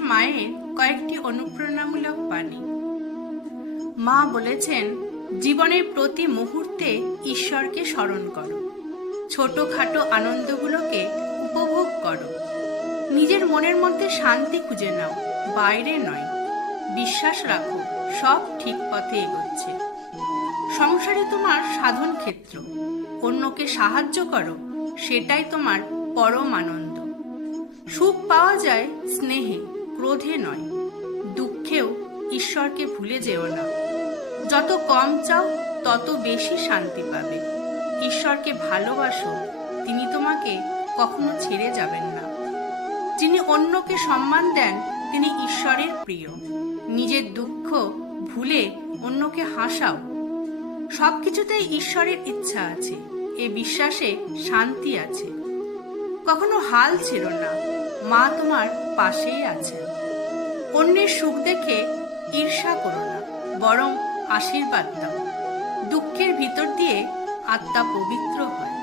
মায়ের কয়েকটি অনুপ্রেরণামূলক বাণী। মা বলেছেন, জীবনের প্রতি মুহূর্তে ঈশ্বরকে স্মরণ করো, ছোটখাটো আনন্দগুলোকে উপভোগ করো, নিজের মনের মধ্যে শান্তি খুঁজে নাও, বাইরে নয়। বিশ্বাস রাখো, সব ঠিক পথে এগোচ্ছে। সংসারে তোমার সাধন ক্ষেত্র, অন্যকে সাহায্য করো, সেটাই তোমার পরম আনন্দ। সুখ পাওয়া যায় স্নেহে, ক্রোধে নয়। দুঃখেও ঈশ্বরকে ভুলে যেও না। যত কম চাও তত বেশি শান্তি পাবে। ঈশ্বরকে ভালোবাসো, তিনি তোমাকে কখনো ছেড়ে যাবেন না। যিনি অন্যকে সম্মান দেন তিনি ঈশ্বরের প্রিয়। নিজের দুঃখ ভুলে অন্যকে হাসাও। সবকিছুতেই ঈশ্বরের ইচ্ছা আছে, এ বিশ্বাসে শান্তি আছে। কখনো হাল ছেড়ো না, মা তোমার পাশেই আছেন। অন্যের সুখ দেখে ঈর্ষা করো না, বরং আশীর্বাদ দাও। দুঃখের ভিতর দিয়ে আত্মা পবিত্র হয়।